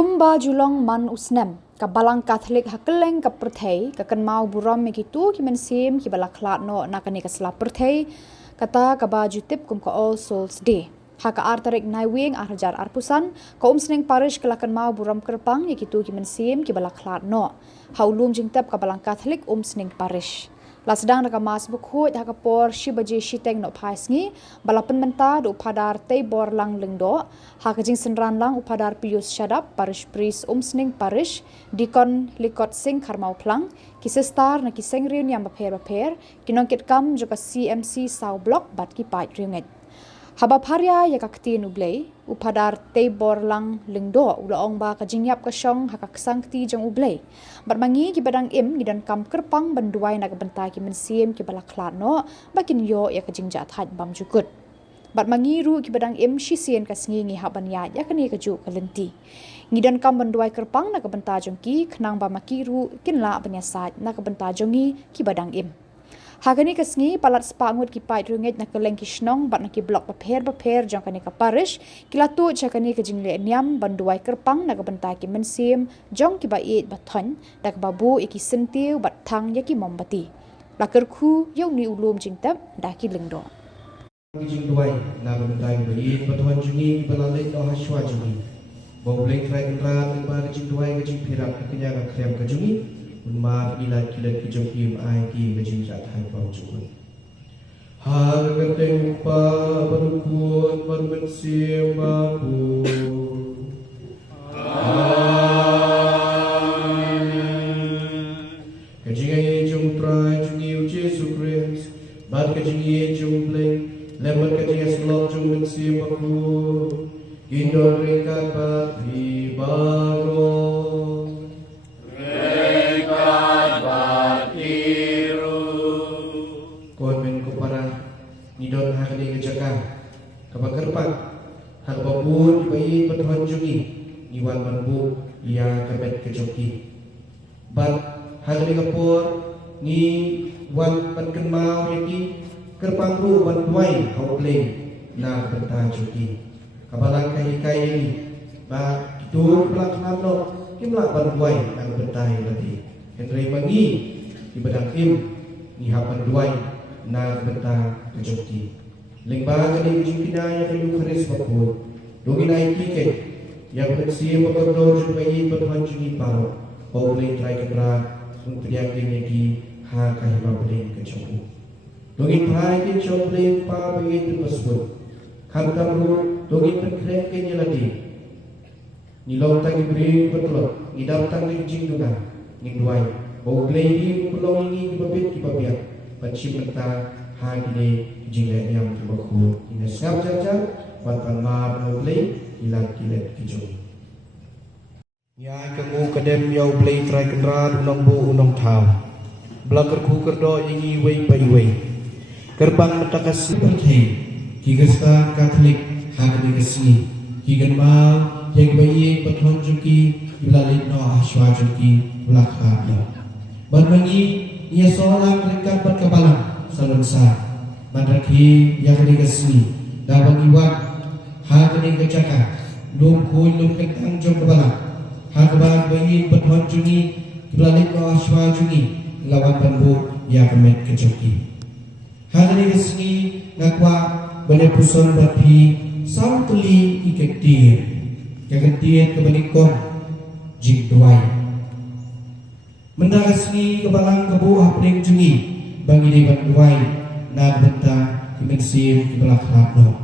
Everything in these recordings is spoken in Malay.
Kumba julong man usnem ka balang Catholic hakeleng ka perthei ka kan mau buram me kitu ki mensim ki balaklat no nakani ka sla perthei kata ka baju tip kum ka All Souls Day haka artarik naiwing arjar arpusan ka umsneng parish kelakan mau buram kerpang ye kitu ki mensim ki balaklat no haulum jingtep ka balang Catholic umsneng parish lasdang na mas bukhut haka por shibaji shiteng no phaisngi balapan menta do padar tei bor lang lengdo haka jing senran lang upadar pius shadap parish priest umsning parish dikon likot sing kharmau plang kisestar na kiseng riun yang baper kinongkit kam joka CMC sau block bat ki pai ringet haba pharya ya kakti nublei upadar tei bor lang lengdo ulaong ba ka jingyap ka syong haka ksangti jong ublei barmangi ki badang im gidan kam kerpang banduai na benta ki mensim ki balaklat no bakin yo ya ka jingja that bam jukut barmangi ru ki badang im shisien ka sngi ngi haban ya kani ka ju kalenti ngidan kam banduai kerpang na ka benta jong ki khnang ba makiru kinla abanya sat na ka benta jongi ki badang im hagani kasngi palat spangut ki pai runget na keleng ki shnong bat na ki blok paper jong kani ka parish kilatu chakani ka jingle niam banduai kerpang na ka benta ki mensim jong ki bait bathon dak babu iki sentiu bat thang ya ki mombati lakar khu yau ni ulum jingtap da ki lengdo jing duai na benta ki bait bathon jungi balale do haswa jungi boblek trai kra ba jing duai ka jing phirak ka nya ka krem ka jungi Unmar ilat kilat kijong kim ay ki gajing jat hai pang cukun. Har kateng pa berukun berbensim babu. Kajing ay jong try jong iu Jesu Christ. Bat kajing ay jong bleng. Lemat kajing ay slok jong bensim babu. Indon rekat bat di baro. Nidon hakani kejakan kabakerpak hakababun bayi bertuhan jungi niwan manbu ia kabet kejoki bat hakani kapur ni wan panken mau yaki kerpang ru bantuai haupleng na benta joki kabalang kai ini ba itu pelaksanaan no kimla bantuai nang bentai lagi Henry mangi di badang im ni hapan duai na benta kejoki lingba kani jingkina ya kayu kharis bakut doginai tiket yang pensi pagordo jubai bertuhan jungi paro boleh try kebra sung teriak lagi ha kahima boleh kejoki dogin prai ke choble pa begit tersebut khantam ru dogin penkrek ke nyeladi nilong tagi beri betul idam tang jing duga ning duai boleh di pelong ini kibabit kibabiak panci mentah hagile jile yang kibaku ina sngap jaja watan mar noble ilang kilet kijong ya kamu kadem yau play try kendra unong bu unong thau blakar khu kerdo ingi wei pai wei kerbang matakas berthei kigasta Catholic hagile kasni kigan ma yang bayi pathon juki ilalit no aswa juki ulakha banmangi ia seorang rekat berkebalang salunsa madraki yang digasni dapat iwat hagani kecaka lum kui lum ketang jong kebalang hagban bayi bertuan jungi kibalik no aswa jungi lawan panbu yang kemet kejoki hagani gasni ngakwa bane puson berpi sautuli ikektir kegentir kebalikon jing duai mendagasni kebalang kebu apring jungi bagi dewan duai na benta kimensir kibelak ratno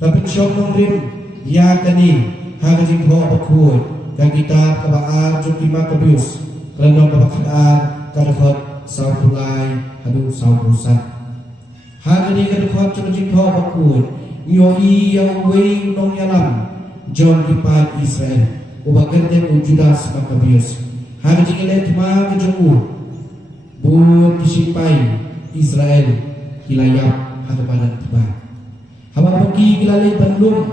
rapin syok nongrim ya kani hagajing ho bakut dan kita kebaar juki makabius kelenong kebakadaan kadekot sautulai hadu sautusan hagani kadekot jukajing ho bakut yoi yang wei nong yalam John kipat Israel ubakenten ujudas makabius hari jingilet ma kejomu buat kisipai Israel kilayap hadapan tiba haba bagi kilalai bandung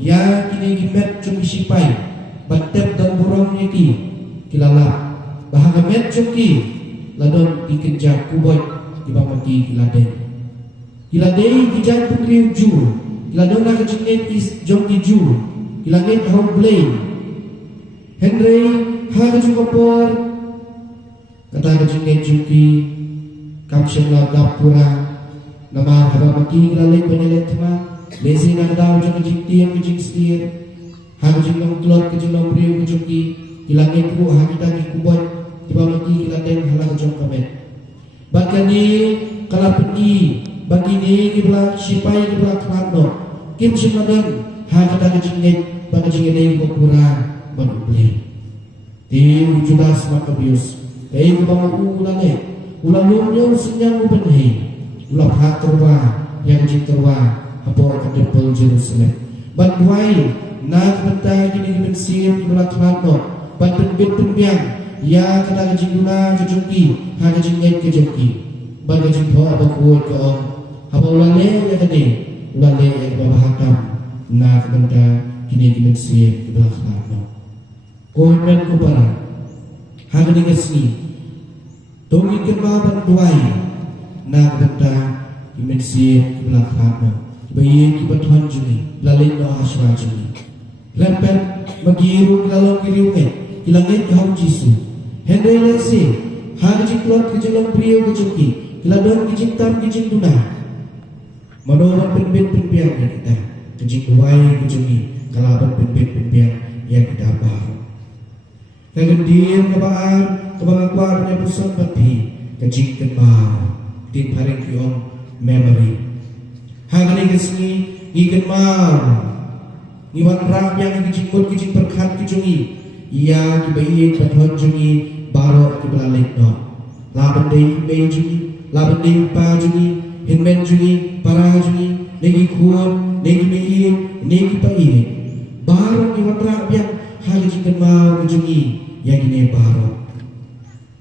ya kini gimet cum kisipai batep dan burung yaki kilalap bahaga met cuki ladon dikejar kubot dibamaki kiladei kijat putri ju kiladon na kejingit is jong kiju kilangit hong blame Henry hagaju kapor kata kajunge juki kapsyon la dapura nama haba maki lalek banyalet ma lesi nak daw jung jiktiam jing stir hagaju long klot kajung long riu juki ilangin ku hagita ki kubot tiba maki kilaten halang jong kamet bakani kalapeni bakini kibla sipai kibla klano kim sunadan hagita kajunge bakajunge nei kokura manubli di Judas Makabius kay kubang ulang ulang lumyo senyang ubenhi ulang haterwa yang jiтерwa apo kadepol Jerusalem banwai na kata gini bensir ibla klano ban bit pembiang ya kata jinguna kejuki ha kejingit kejuki ban kejingho apa kuat ko apa ulang ya tadi ulang babahakam na kata gini bensir ibla klano Kohon ko para hagani kasni dongi kerma bantuai na kata imensi kiblat hama bayi kibatuan juni lalin no aswa juni lepet magiru lalong kiriunge ilangin kahau jisu hendai lesi hagaji klot kejelong priyo kejuki kiladon kijintam kijintuna manoban penbet penbiang kita kejing duai kejuki kalaban penbet penbiang yang kita bahas Kegendian kebaan kebangakuan punya pusat bati kejing kemau tim paring kiong memory hagani kesni ikan mau niwan ram yang kejingkut kejing berkat kejungi ia kibayi pathon jungi baro kibalik no laban dei bei jungi laban dei pa jungi hinmen jungi para jungi negi kuon negi mei negi pai baro niwan ram yang hagani kemau kejungi yang ini baru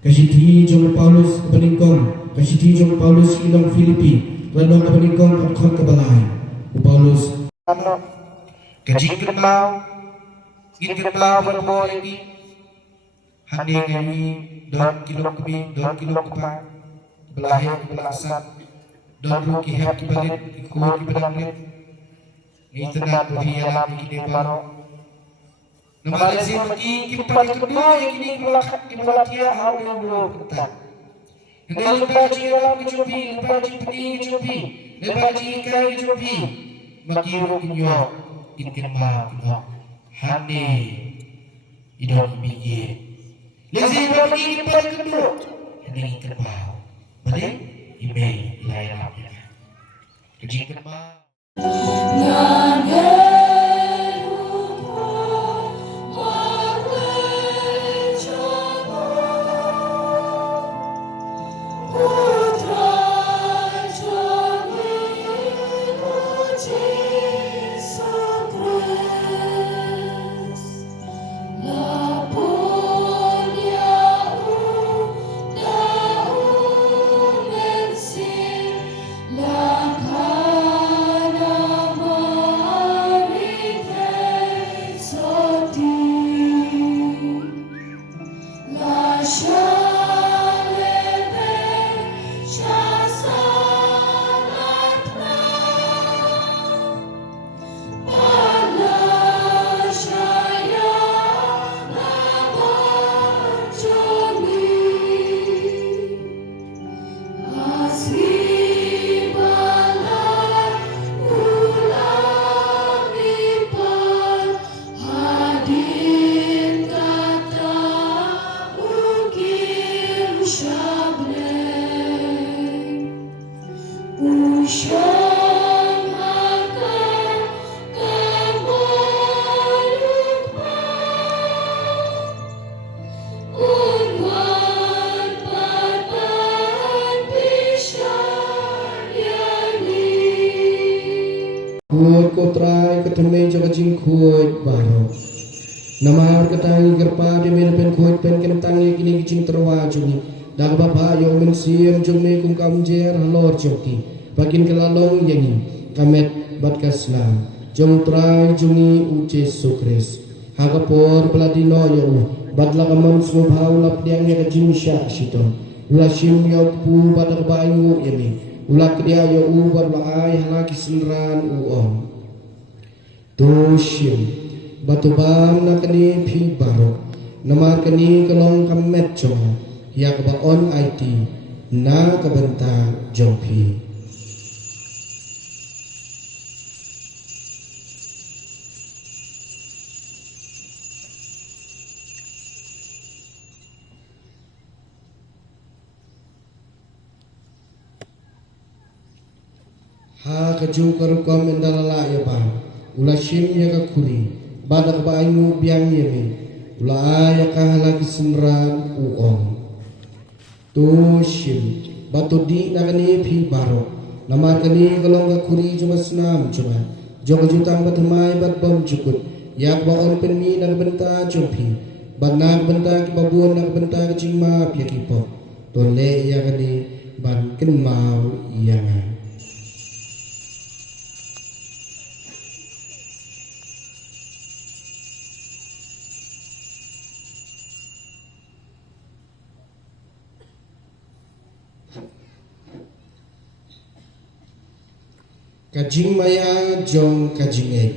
kasih di Jom Paulus kepeningkong kasih di Jom Paulus ilang Filipi landong kepeningkong kakon kebalai Paulus kasih kenal ingin kenal bermor ini hani kami 2 kilo kebi 2 kilo kepa belai kebelasan 2 kihap kibalik ikut kibalik ini tengah berhialam ini baru Nama lazim mati kimpal kedua yang ini kiblatia haul berputar. Kendali baji dalam kecupi, baji peti kecupi, baji kai kecupi. Makiru kinyo, kinkin ma kinyo. Hane idon biji. Lazim mati kimpal kedua. Ini kerbau. Balik ime layar apa? Kejing kerbau. Kuat kotrai ketemu jaga jing kuat baru. Nama ketangi gerpa di mana pen kuat pen ketangi kini jing terwaju ni. Dah bapa yang mensiam jomne kum kamjer halor joki. Bakin kelalong yangi kamet bat kaslam. Jom trai juni uce sukres. Hagapor peladino yo badla kamam swabhau lap diangnya kajing syak sito. Ulasim yo pu pada bayu yani. Ulak dia yo ubar laai halaki senran uom. Dosyim batu bam nakani pi baro Nama kini kelong kamet jong. Ya keba on IT. Na kebentar jompi. Ha kaju karukom endalala ya ba. Ula shim ya kakuri. Badak ba aingu biang yemi. Ula aya kahalagi senran uong. Tu shim. Batu di nakani pi baro. Nama kani kalong kakuri cuma senam cuma. Jong jutang batamai bat bom cukut. Yak ba on penmi nak benta jompi. Bat nak benta kibabun nak benta kecima pia kipok. Tole ya kani ban kenmau yang. Kajing maya jong kajing ek.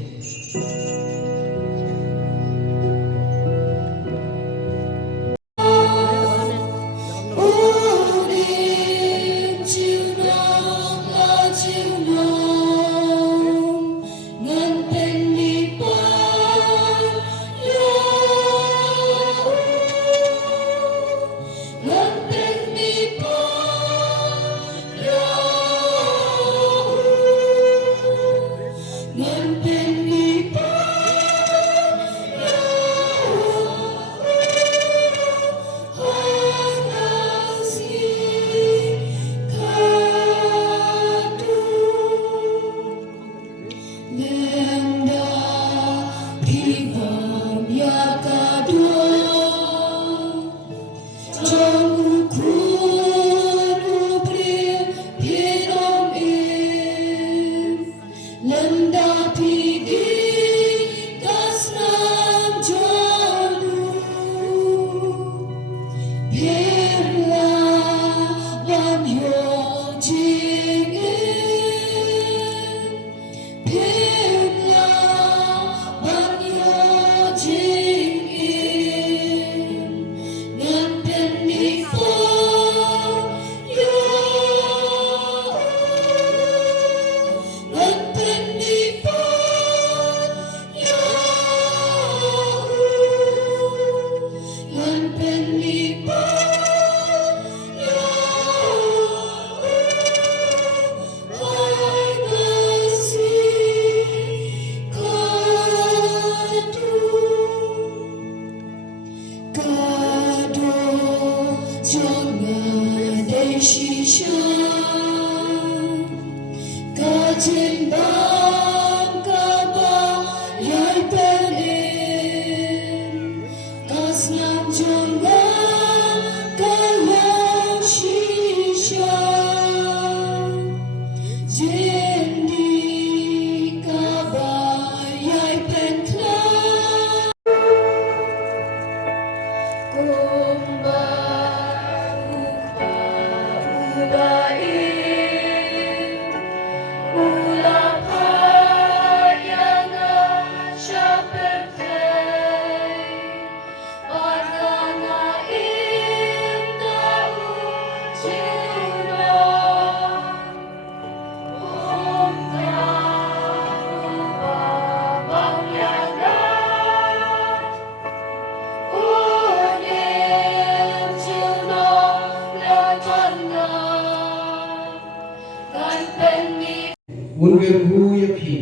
Munggir hu ya pi.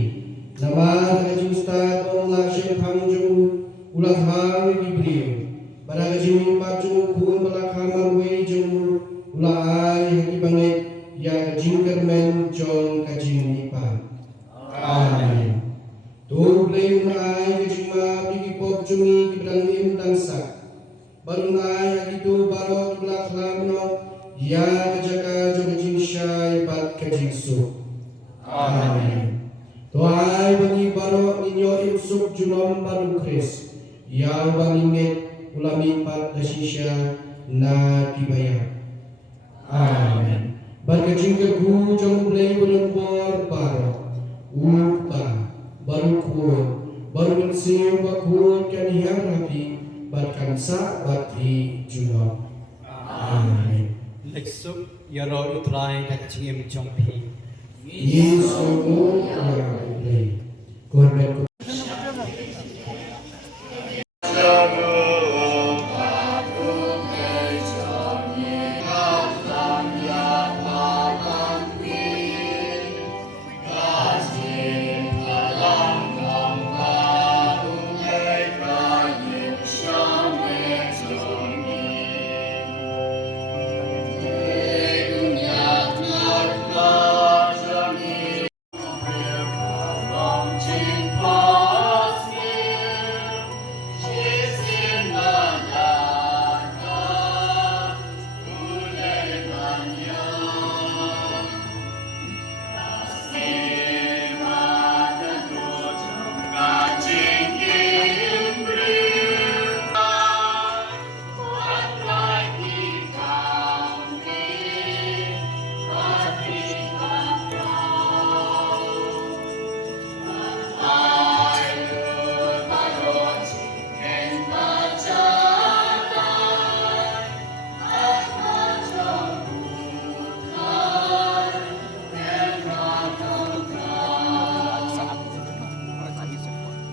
Nama kaju ustad ong la shem pangju ulah har di beliau. Pada kaju maju kun bala kamar we jung ulah ai di bangai ya jingkermen jong kajing nipa. Amin. Tu beliau ai kaju ma bigi pop jungi ki bedang im dansa. Baru ai itu barot ulah lamno ya kajaka jong kajing syai bat kajing su. Amin. Tuhan bagi barok ninyo insuk junom baru Kris. Yang banginget ulami pat dasisya na kibaya. Amin. Berkecing kebu jong ulay ulung bor barok. Upa baru kuat baru mensim bakut kan yang rapi berkansa bati junok. Amen. lịch xúc giờ rồi ut rai đặt chim trong phi Yesu ya ulay. Korban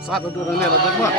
Saat itu orangnya ada semua.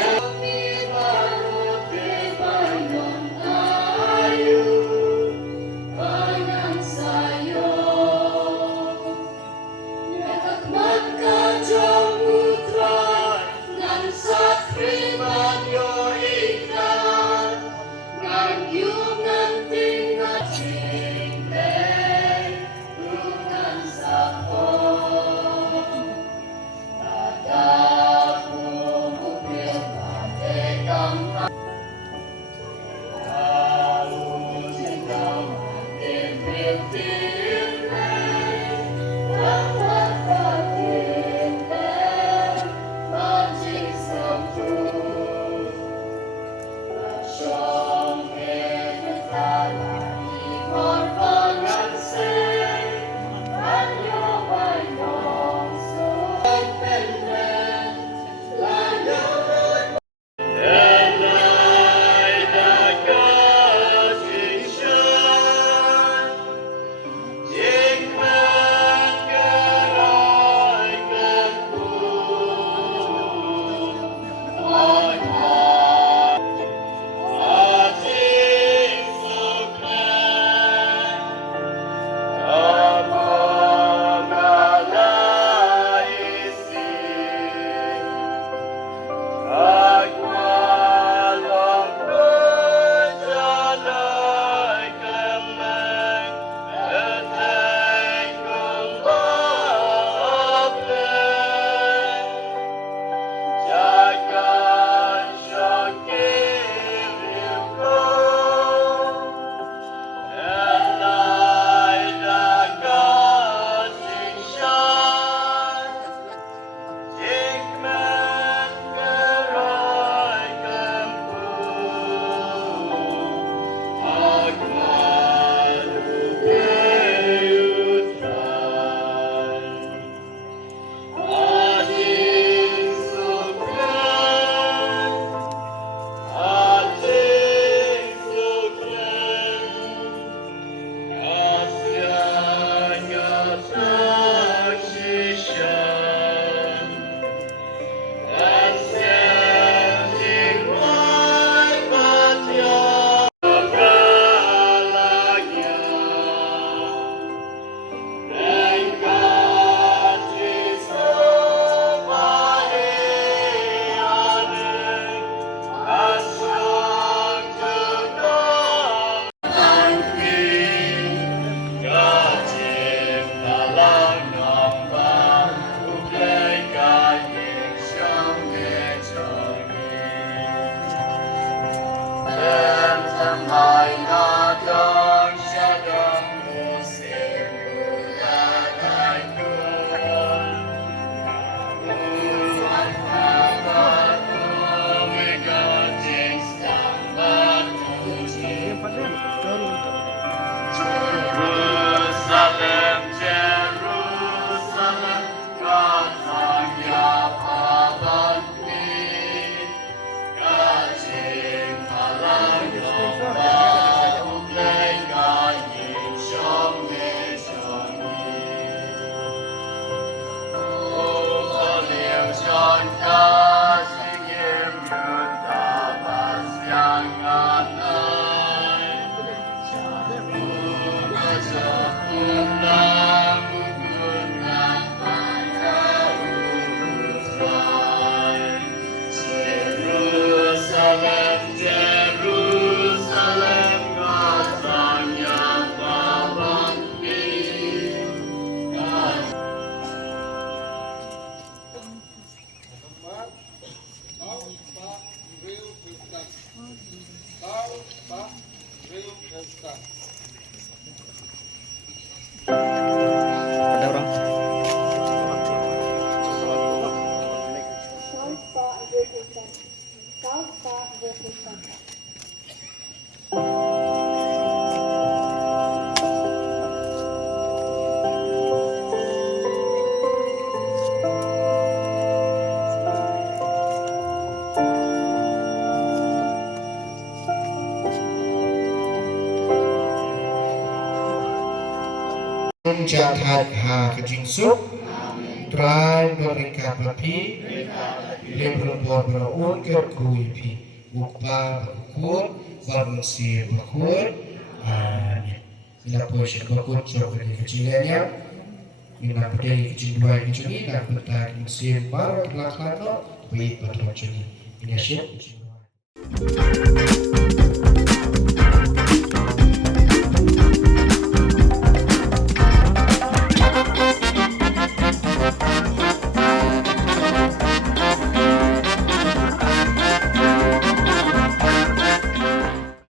Jahat ha kejingsuk trai mereka bepi lebron berun kerkui pi ukpa berkut bermesi berkut bila posisi berkut coba di kecilnya mina pedai kecil dua kecil ini nak bertak mesin baru kelak-kelak no baik betul kecil ini siap.